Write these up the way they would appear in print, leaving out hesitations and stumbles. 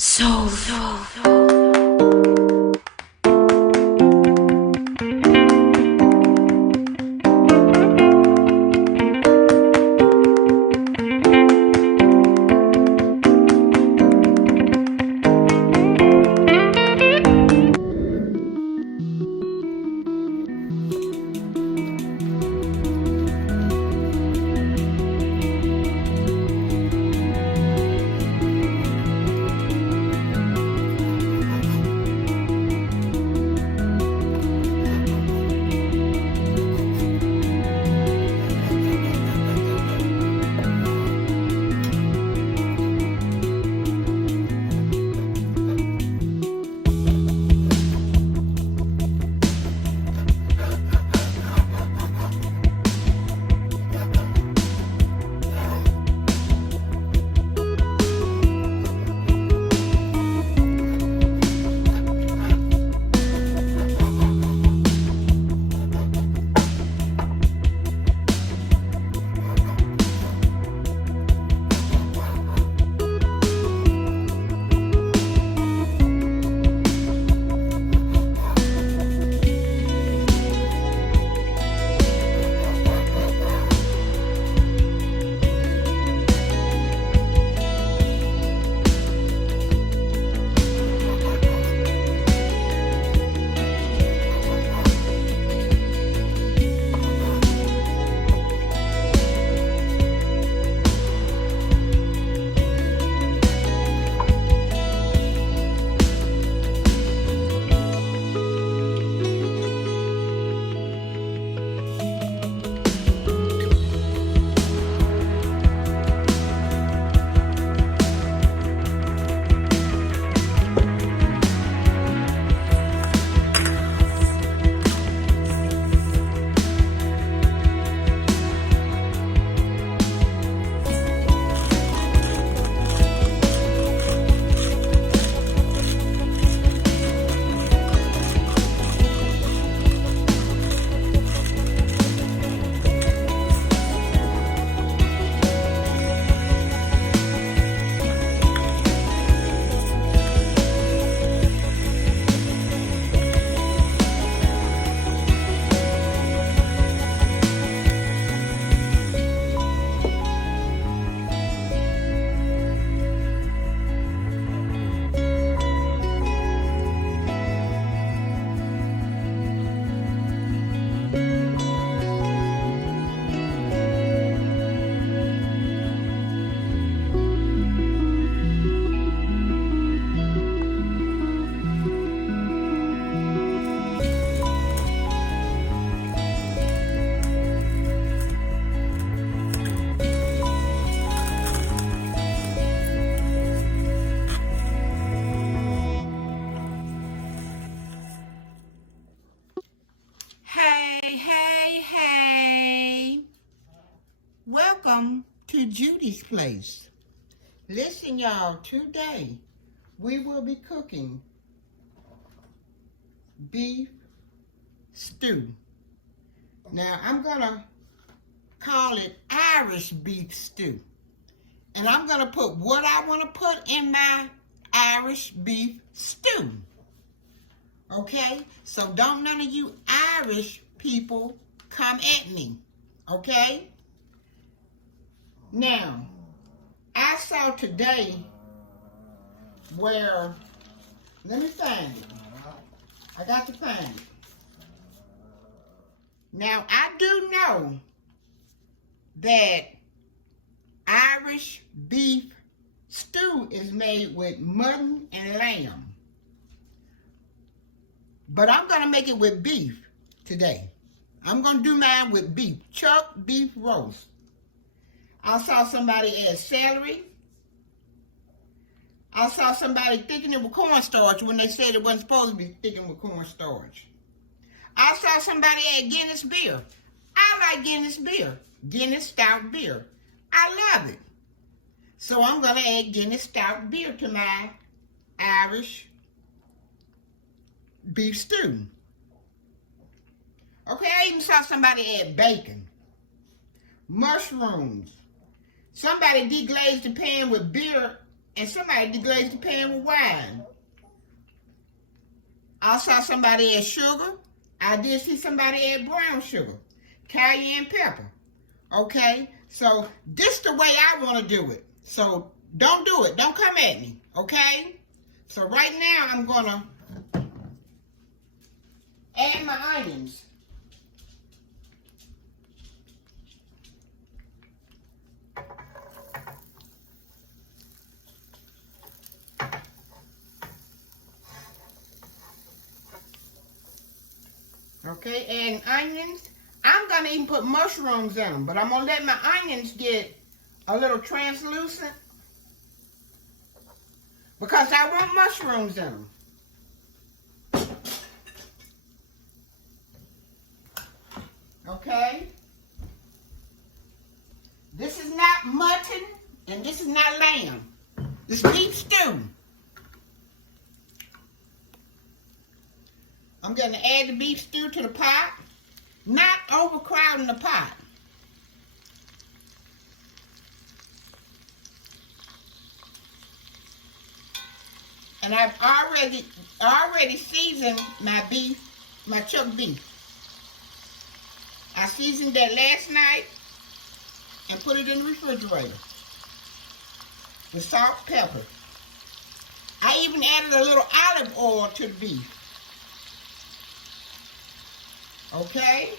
So. Hey. Welcome to Judy's place. Listen, y'all, today we will be cooking beef stew. Now, I'm going to call it Irish beef stew. And I'm going to put what I want to put in my Irish beef stew. Okay? So don't none of you Irish people come at me. Okay? Now, I saw today where, let me find it. I got to find it. Now, I do know that Irish beef stew is made with mutton and lamb. But I'm going to make it with beef today. I'm going to do mine with beef, chuck beef roast. I saw somebody add celery. I saw somebody thickening it with cornstarch when they said it wasn't supposed to be thickened with cornstarch. I saw somebody add Guinness beer. I like Guinness beer, Guinness stout beer. I love it. So I'm going to add Guinness stout beer to my Irish beef stew. Okay, I even saw somebody add bacon, mushrooms. Somebody deglazed the pan with beer and somebody deglazed the pan with wine. I saw somebody add sugar. I did see somebody add brown sugar, cayenne pepper. Okay, so this the way I want to do it. So don't do it. Don't come at me. Okay. So right now I'm gonna add my onions. Okay, adding onions. I'm gonna even put mushrooms in them, but I'm gonna let my onions get a little translucent because I want mushrooms in them. Okay. This is not mutton and this is not lamb. This is beef stew. I'm going to add the beef stew to the pot, not overcrowding the pot. And I've already seasoned my beef, my chuck beef. I seasoned that last night and put it in the refrigerator with salt, pepper. I even added a little olive oil to the beef. Okay.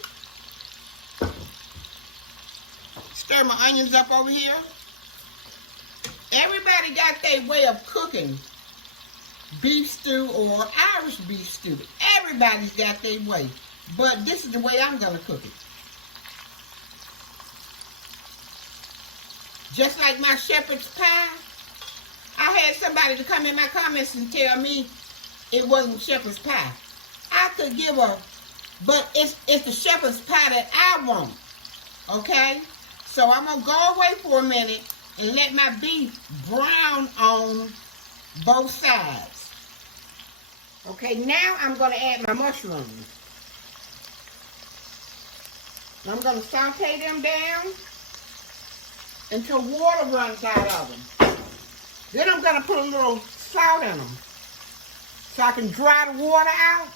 Stir my onions up over here. Everybody got their way of cooking beef stew or Irish beef stew. Everybody's got their way. But this is the way I'm going to cook it. Just like my shepherd's pie. I had somebody to come in my comments and tell me it wasn't shepherd's pie. I could give a, but it's the shepherd's pie that I want. Okay? So I'm going to go away for a minute and let my beef brown on both sides. Okay, now I'm going to add my mushrooms. I'm going to saute them down until water runs out of them. Then I'm going to put a little salt in them so I can dry the water out.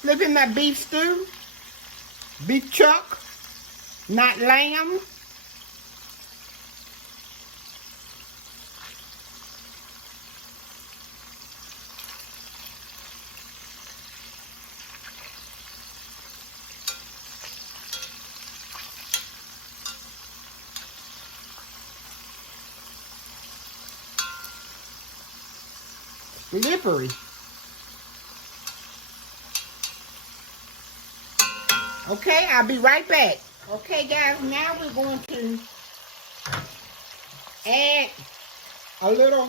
Flipping my beef stew, beef chuck, not lamb. Slippery. Okay, I'll be right back. Okay, guys, now we're going to add a little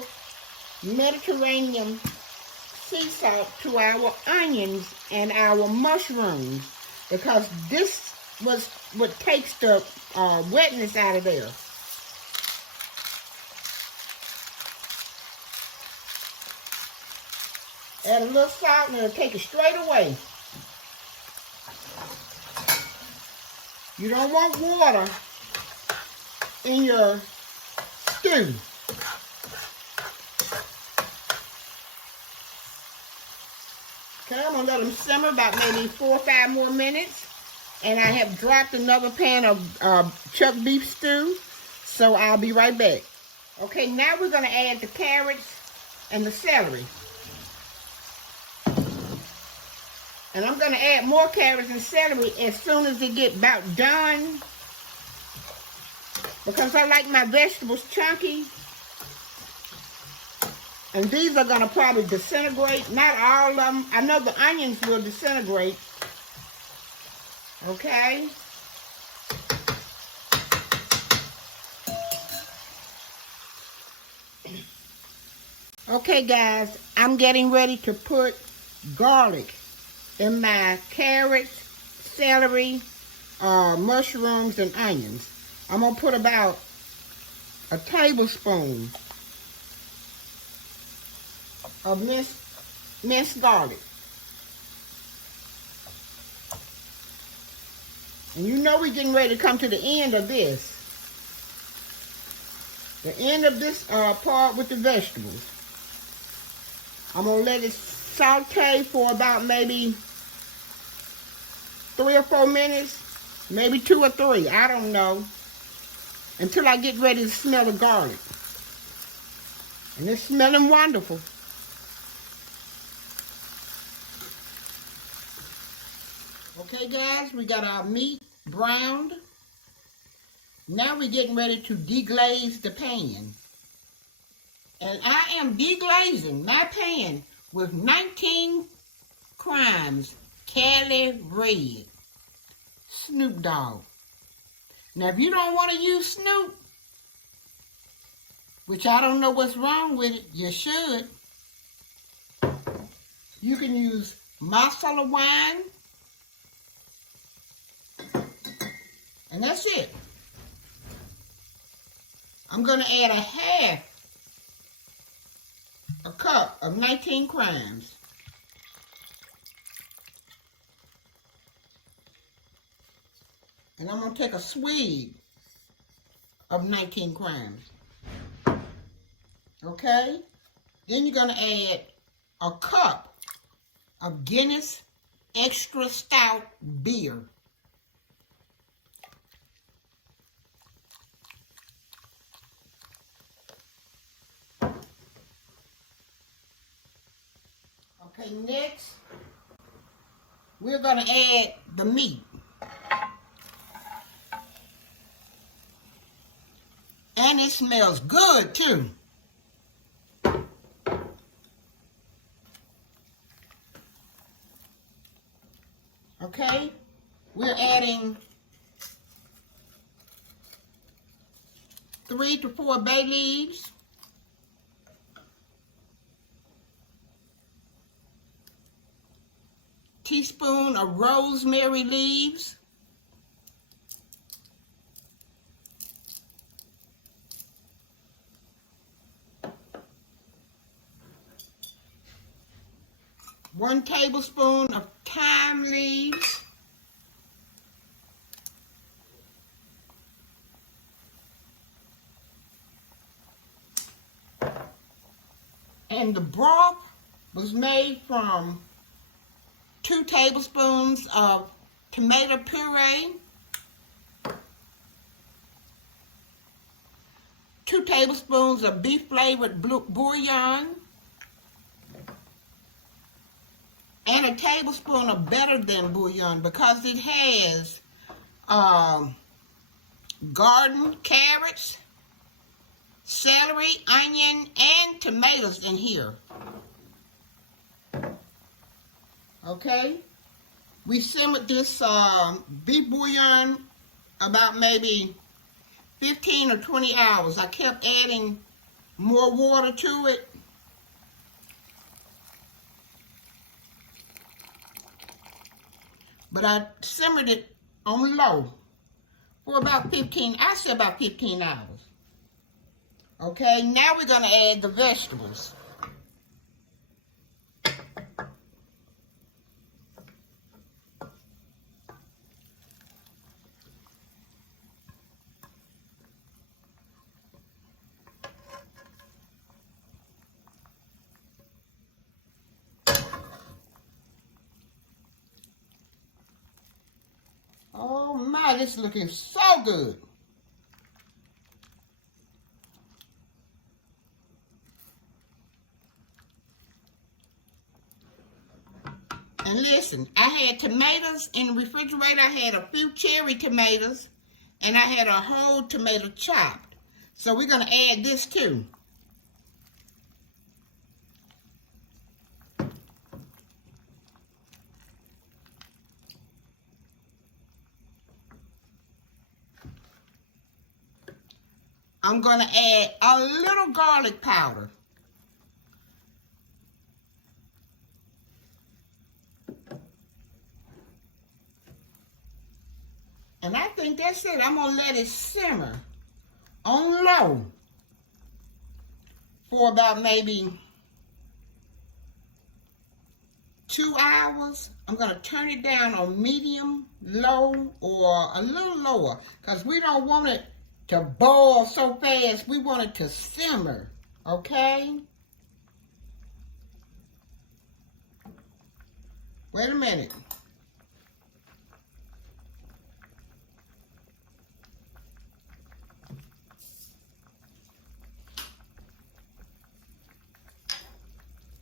Mediterranean sea salt to our onions and our mushrooms because this was what takes the wetness out of there. Add a little salt and it'll take it straight away. You don't want water in your stew. Okay, I'm going to let them simmer about maybe 4 or 5 more minutes. And I have dropped another pan of chuck beef stew. So I'll be right back. Okay, now we're going to add the carrots and the celery. And I'm going to add more carrots and celery as soon as they get about done. Because I like my vegetables chunky. And these are going to probably disintegrate. Not all of them. I know the onions will disintegrate. Okay. Okay, guys. I'm getting ready to put garlic in my carrots, celery, mushrooms, and onions. I'm going to put about a tablespoon of minced garlic. And you know we're getting ready to come to the end of this. The end of this part with the vegetables. I'm going to let it saute for about maybe 3 or 4 minutes. Maybe 2 or 3. I don't know. Until I get ready to smell the garlic. And it's smelling wonderful. Okay, guys, we got our meat browned. Now we're getting ready to deglaze the pan. And I am deglazing my pan with 19 Crimes Cali Red. Snoop Dogg. Now, if you don't want to use Snoop, which I don't know what's wrong with it, you should. You can use Marsala wine. And that's it. I'm going to add a cup of 19 Crimes. And I'm going to take a swig of 19 Crimes. Okay? Then you're going to add a cup of Guinness Extra Stout beer. Okay, next, we're going to add the meat. And it smells good, too. Okay, we're adding 3 to 4 bay leaves. Teaspoon of rosemary leaves. One tablespoon of thyme leaves. And the broth was made from 2 tablespoons of tomato puree, 2 tablespoons of beef flavored bouillon, and a tablespoon of better than bouillon because it has garden carrots, celery, onion, and tomatoes in here. Okay, we simmered this beef bouillon about maybe 15 or 20 hours. I kept adding more water to it. But I simmered it on low for about 15 hours. Okay, now we're going to add the vegetables. Oh my, this is looking so good. And listen, I had tomatoes in the refrigerator. I had a few cherry tomatoes, and I had a whole tomato chopped. So we're going to add this too. I'm going to add a little garlic powder. And I think that's it. I'm going to let it simmer on low for about maybe 2 hours. I'm going to turn it down on medium low or a little lower, because we don't want it to boil so fast. We want it to simmer, okay? Wait a minute.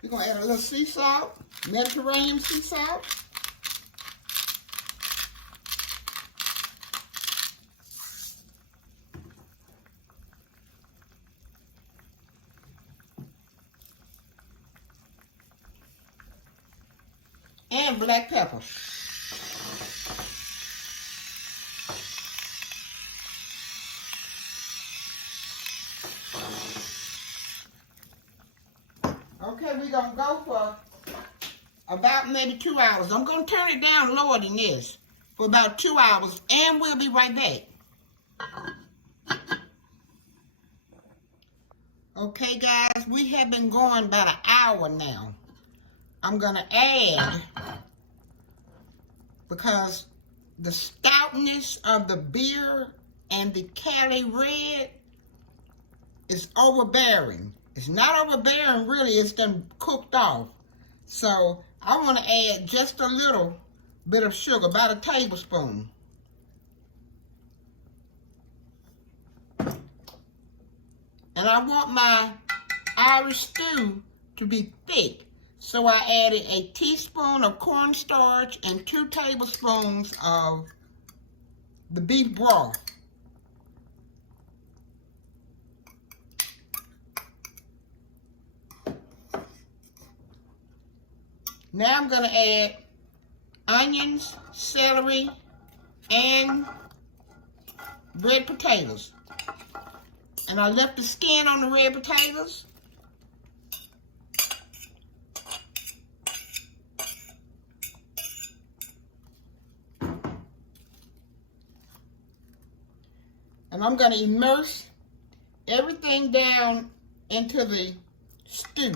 We're going to add a little sea salt, Mediterranean sea salt. And black pepper. Okay, we're going to go for about maybe 2 hours. I'm going to turn it down lower than this for about 2 hours, and we'll be right back. Okay, guys, we have been going about an hour now. I'm going to add, because the stoutness of the beer and the Cali Red is overbearing. It's not overbearing, really. It's done cooked off. So I want to add just a little bit of sugar, about a tablespoon. And I want my Irish stew to be thick. So I added a teaspoon of cornstarch and 2 tablespoons of the beef broth. Now I'm going to add onions, celery, and red potatoes. And I left the skin on the red potatoes. And I'm going to immerse everything down into the stew.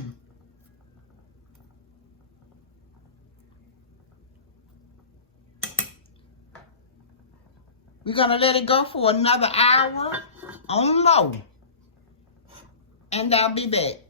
We're going to let it go for another hour on low. And I'll be back.